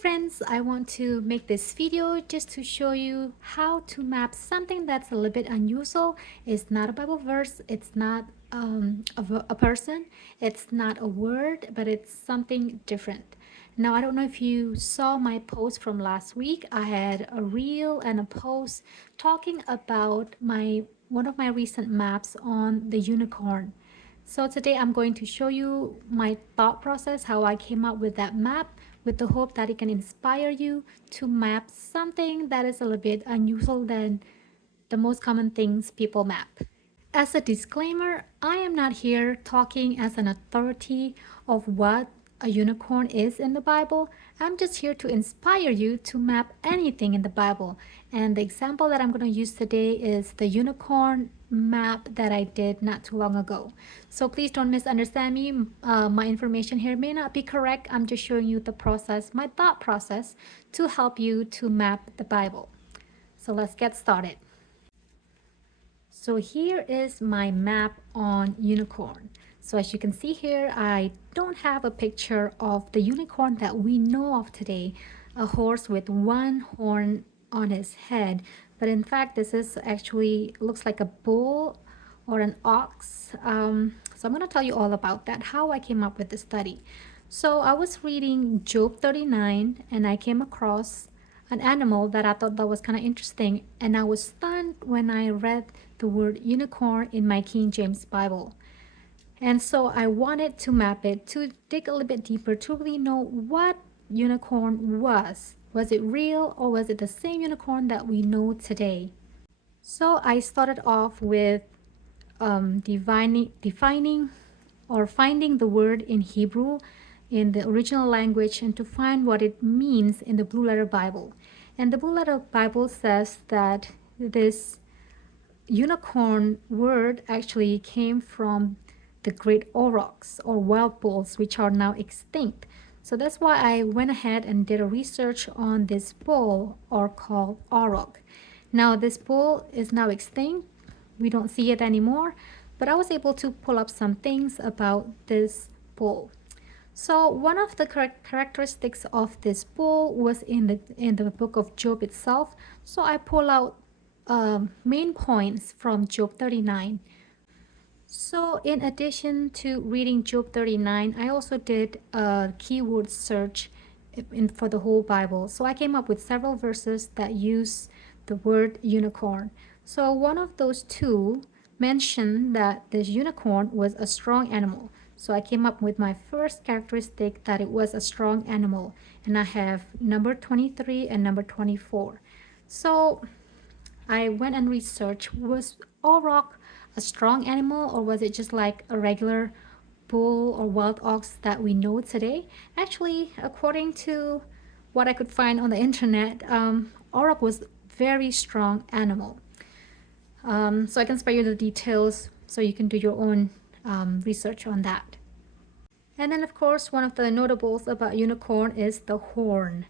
friends, I want to make this video just to show you how to map something that's a little bit unusual. It's not a Bible verse, it's not a person, it's not a word, but it's something different. Now, I don't know if you saw my post from last week. I had a reel and a post talking about one of my recent maps on the unicorn. So today I'm going to show you my thought process, how I came up with that map, with the hope that it can inspire you to map something that is a little bit unusual than the most common things people map. As a disclaimer, I am not here talking as an authority of what a unicorn is in the Bible. I'm just here to inspire you to map anything in the Bible. And the example that I'm going to use today is the unicorn map that I did not too long ago. So please don't misunderstand me. My information here may not be correct. I'm just showing you the process, my thought process, to help you to map the Bible. So let's get started. So here is my map on unicorn. So as you can see here, I don't have a picture of the unicorn that we know of today, a horse with one horn on his head. But in fact, this is actually looks like a bull or an ox. So I'm going to tell you all about that, how I came up with the study. So I was reading Job 39 and I came across an animal that I thought that was kind of interesting, and I was stunned when I read the word unicorn in my King James Bible. And so I wanted to map it, to dig a little bit deeper, to really know what unicorn was. Was it real, or was it the same unicorn that we know today? So I started off with defining or finding the word in Hebrew in the original language and to find what it means in the Blue Letter Bible. And the Blue Letter Bible says that this unicorn word actually came from the great aurochs or wild bulls, which are now extinct. So that's why I went ahead and did a research on this bull, or called auroch. Now this bull is now extinct. We don't see it anymore, but I was able to pull up some things about this bull. So one of the characteristics of this bull was in the book of Job itself. So I pull out main points from Job 39. So in addition to reading Job 39, I also did a keyword search for the whole Bible. So I came up with several verses that use the word unicorn. So one of those two mentioned that this unicorn was a strong animal. So I came up with my first characteristic, that it was a strong animal. And I have number 23 and number 24. So I went and researched, was auroch a strong animal, or was it just like a regular bull or wild ox that we know today? Actually, according to what I could find on the internet, auroch was very strong animal. So I can spare you the details so you can do your own research on that. And then of course, one of the notables about unicorn is the horn,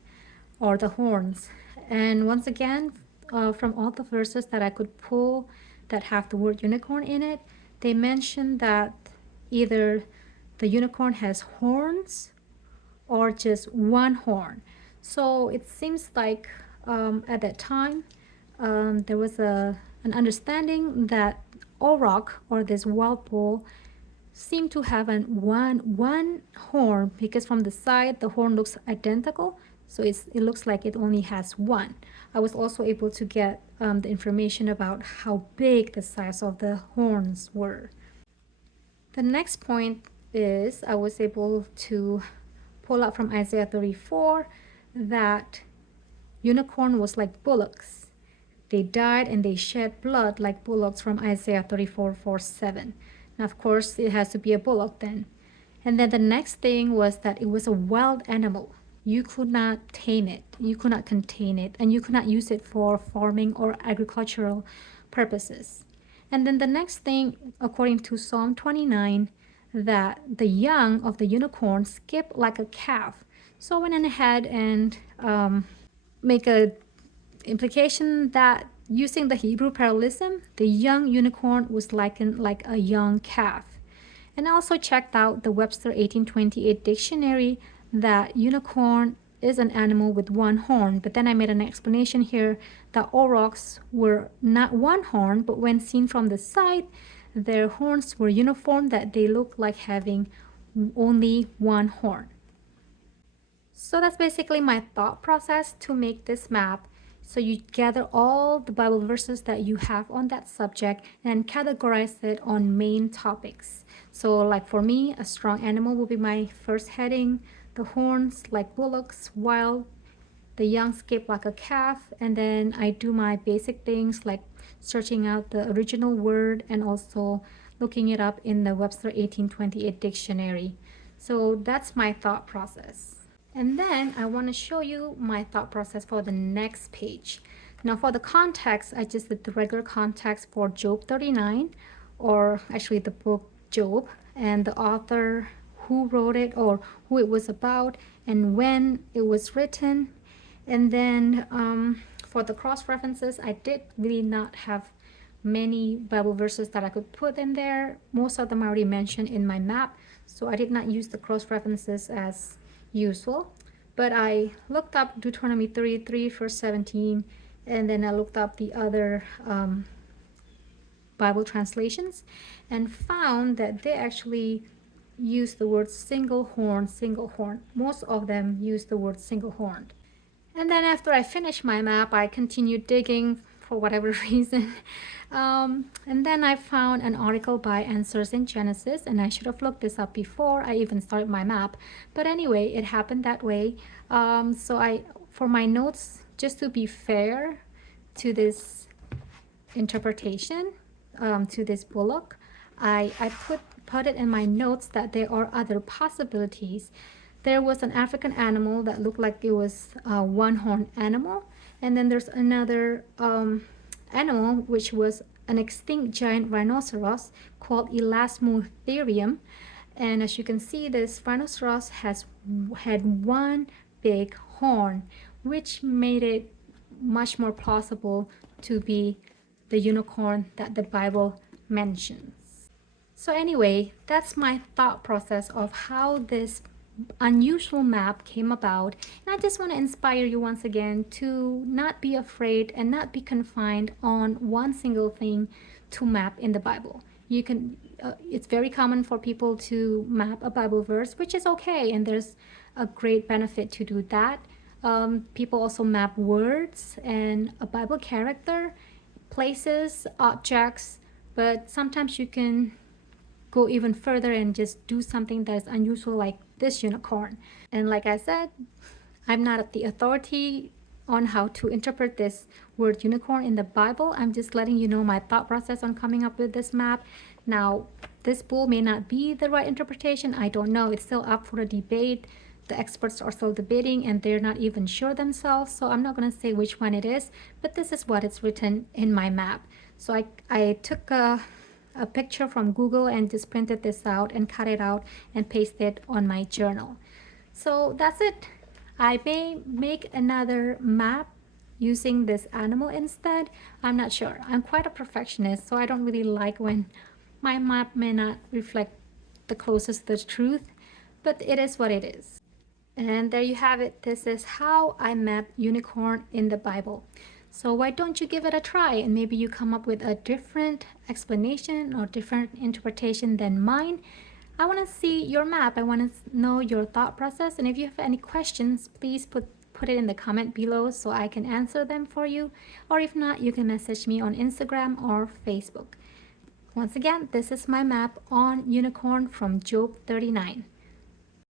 or the horns. And once again, from all the verses that I could pull that have the word unicorn in it, they mention that either the unicorn has horns or just one horn. So it seems like at that time there was an understanding that auroch, or this wild bull, seemed to have one horn, because from the side the horn looks identical, so it looks like it only has one. I was also able to get the information about how big the size of the horns were. The next point is I was able to pull out from Isaiah 34 that unicorn was like bullocks. They died and they shed blood like bullocks, from Isaiah 34:4-7. Now, of course, it has to be a bullock then. And then the next thing was that it was a wild animal. You could not tame it, you could not contain it, and you could not use it for farming or agricultural purposes. And then the next thing, according to Psalm 29, that the young of the unicorn skip like a calf. So I went ahead and make a implication that using the Hebrew parallelism, the young unicorn was likened like a young calf. And I also checked out the Webster 1828 dictionary that unicorn is an animal with one horn, but then I made an explanation here that aurochs were not one horn, but when seen from the side, their horns were uniform, that they look like having only one horn. So that's basically my thought process to make this map. So you gather all the Bible verses that you have on that subject and categorize it on main topics. So like for me, a strong animal will be my first heading, the horns like bullocks, wild, the young skip like a calf, and then I do my basic things like searching out the original word and also looking it up in the Webster 1828 dictionary. So that's my thought process. And then I want to show you my thought process for the next page. Now for the context, I just did the regular context for Job 39, or actually the book Job, and the author, who wrote it or who it was about, and when it was written. And then for the cross references, I did really not have many Bible verses that I could put in there. Most of them I already mentioned in my map, so I did not use the cross references as usual. But I looked up Deuteronomy 33 verse 17, and then I looked up the other Bible translations and found that they actually use the word single horn, single horn. Most of them use the word single horn. And then after I finished my map, I continued digging for whatever reason. And then I found an article by Answers in Genesis, and I should have looked this up before I even started my map. But anyway, it happened that way. For my notes, just to be fair to this interpretation, to this bullock, I put it in my notes that there are other possibilities. There was an African animal that looked like it was a one-horned animal, and then there's another animal which was an extinct giant rhinoceros called Elasmotherium. And as you can see, this rhinoceros had one big horn, which made it much more plausible to be the unicorn that the Bible mentions. So anyway, that's my thought process of how this unusual map came about, and I just want to inspire you once again to not be afraid and not be confined on one single thing to map in the Bible. You can it's very common for people to map a Bible verse, which is okay, and there's a great benefit to do that. People also map words and a Bible character, places, objects, but sometimes you can go even further and just do something that is unusual, like this unicorn. And like I said, I'm not the authority on how to interpret this word unicorn in the Bible. I'm just letting you know my thought process on coming up with this map. Now, this bull may not be the right interpretation. I don't know. It's still up for a debate. The experts are still debating and they're not even sure themselves. So I'm not going to say which one it is, but this is what it's written in my map. So I took a picture from Google and just printed this out and cut it out and pasted it on my journal. So that's it. I may make another map using this animal instead. I'm not sure. I'm quite a perfectionist, so I don't really like when my map may not reflect the closest to the truth, but it is what it is. And there you have it. This is how I map unicorn in the Bible. So why don't you give it a try, and maybe you come up with a different explanation or different interpretation than mine. I want to see your map. I want to know your thought process, and if you have any questions, please put it in the comment below so I can answer them for you, or if not, you can message me on Instagram or Facebook. Once again, this is my map on unicorn from Job 39.